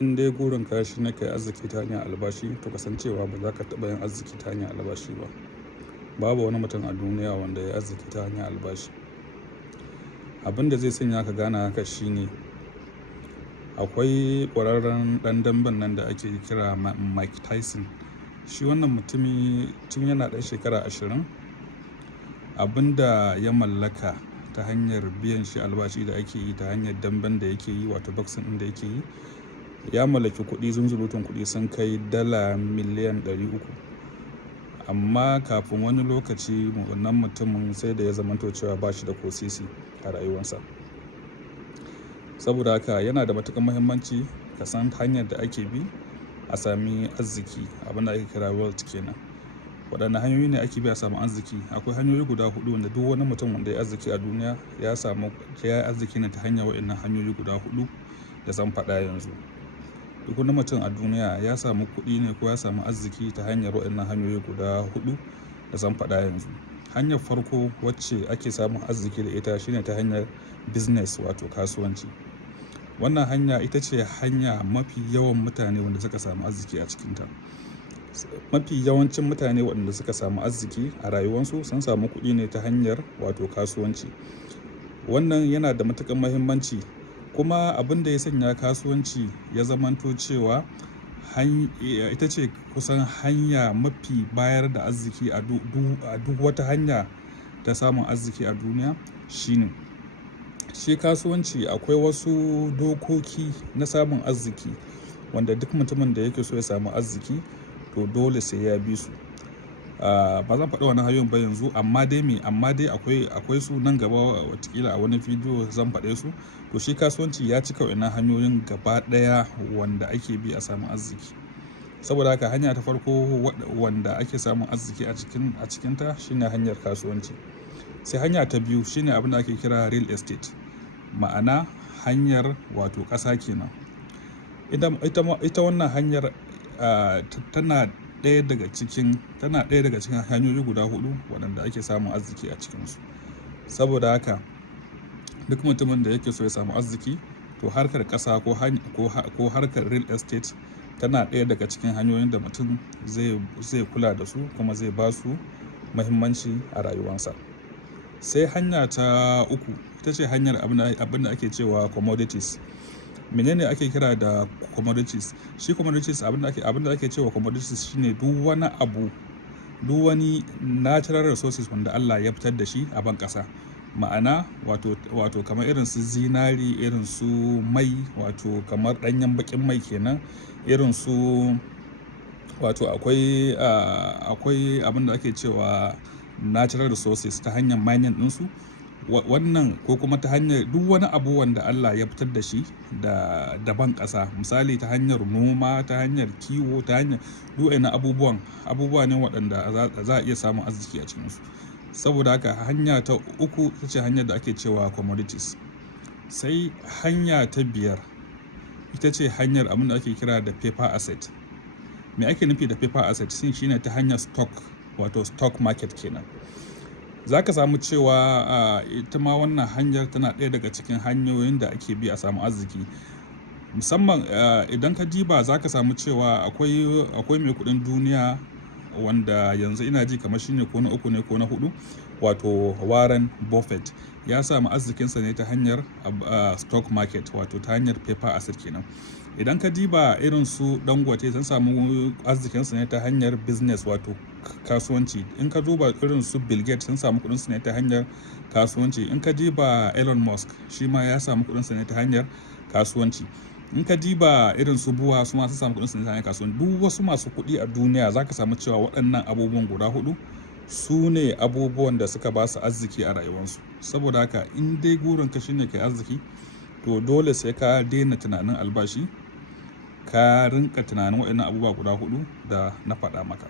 in dai gurin ka shi ne kai arziki ta hanyar albashi, to kasancewa ba za ka taɓa yin arziki ta hanyar albashi ba. Babu wani mutum a duniya wanda ya yi arziki ta hanyar albashi. Abin da zai sanya ka gane haka shine akwai ƙwararren ɗan damben nan da ake kira Mike Tyson. Shi wannan mutumi tun yana ɗan shekara 20, abin da ya mallaka ta hanyar biyan shi albashi da ake yi ta hanyar damben da yake yi, wato boxing ɗin da yake yi, ya mallaki kuɗi, zunzurutun kuɗi sun kai dala miliyan 300. Amma kafin wani lokaci wannan mutumin sai da ya zamanto cewa ba shi da ko sisi a rayuwarsa. Saboda haka yana da matuƙar muhimmanci ka san hanyar da ake bi a sami arziki, abin da ake kira wealth kenan. Waɗanne hanyoyi ne ake bi a samu arziki? Akwai hanyoyi guda huɗu wanda duk wani mutum wanda ya yi arziki a duniya ya yi arziki ne ta hanyar waɗannan hanyoyi guda huɗu da zan faɗa yanzu. Duk wani mutum a duniya ya samu kuɗi ne ko ya samu arziki ta hanyar waɗannan hanyoyi guda huɗu da zan faɗa yanzu. Hanyar farko wacce ake samun arziki da ita shine ta hanyar business, wato kasuwanci. Wannan hanya ita ce hanya mafi yawan mutane wanda suka samu arziki a cikinta. Mafi yawancin mutane waɗanda suka samu arziki a rayuwarsu sun samu kuɗi ne ta hanyar wato kasuwanci. Wannan yana da matuƙar muhimmanci, kuma abin da ya sanya kasuwanci ya zamanto cewa ita ce kusan hanya mafi bayar da arziki a duk wata hanya ta samun arziki a duniya shine. Shi kasuwanci akwai wasu dokoki na samun arziki wanda duk mutumin da yake so ya samu arziki to dole sai ya bi su. Ba zan faɗi wannan hanyoyin ba yanzu, amma dai akwai su nan gaba, watakila a wani bidiyo zan faɗe su. To shi kasuwanci ya cika waɗannan hanyoyin gaba ɗaya wanda ake bi a samu arziki. Saboda haka hanya ta farko wanda ake samun arziki a cikinta shine hanyar kasuwanci. Sai hanya ta biyu shine abin da ake kira real estate, ma'ana hanyar wato ƙasa kenan. Ita wannan hanyar tana ɗaya daga cikin hanyoyi guda huɗu waɗanda ake samun arziki a cikinsu. Saboda haka duk mutumin da yake so ya samu arziki, to harkar ƙasa ko harkar real estate tana ɗaya daga cikin hanyoyin da mutum zai kula da su kuma zai ba su muhimmanci a rayuwarsa. Sai hanya ta uku ita ce hanyar abin da ake cewa commodities. Menene ake kira da commodities? Shi commodities, abin da ake cewa commodities shine duk wani natural resources wanda Allah ya fitar da shi a ban ƙasa. Ma'ana wato kamar irin su zinari, irin su mai, wato kamar ɗanyen baƙin mai kenan, irin su wato akwai abin da ake cewa natural resources ta hanyar mining ɗinsu. Wannan ko kuma ta hanyar duk wani abu wanda Allah ya fitar da shi da ban ƙasa, misali ta hanyar noma, ta hanyar kiwo, ta hanyar duk waɗannan abubuwa ne waɗanda za a iya samun arziki a cikinsu. Saboda haka hanya ta uku ita ce hanyar da ake cewa commodities. Sai hanya ta biyar ita ce hanyar abin da ake kira da paper asset. Me ake nufi da paper asset? Shine ta hanyar stock, wato stock market kenan. Za ka samu cewa ita ma wannan hanyar tana ɗaya daga cikin hanyoyin da ake bi a samu arziki. Musamman idan ka diba za ka samu cewa akwai mai kuɗin duniya wanda yanzu ina ji kamar shine ko na uku ne ko na huɗu, wato Warren Buffett. Ya samu arzikinsa ne ta hanyar stock market, wato ta hanyar paper asset kenan. Idan ka diba irin su Dangote sun samu arzikinsu ne ta hanyar business, wato kasuwanci. In ka duba irin su Bill Gates sun samu kuɗinsu ne ta hanyar kasuwanci. In ka diba Elon Musk, shi ma ya samu kuɗinsa ne ta hanyar kasuwanci. In ka diba irin su Buwa, su ma sun samu kuɗinsu ne ta hanyar kasuwanci. Duk wasu masu kuɗi a duniya za ka samu cewa waɗannan abubuwan guda huɗu su ne abubuwan da suka ba su arziki a rayuwarsu. Saboda haka in dai gurinka shine kai arziki, to dole sai ka daina tunanin albashi, ka rinka tunanin waɗannan abubuwa guda huɗu da na faɗa maka.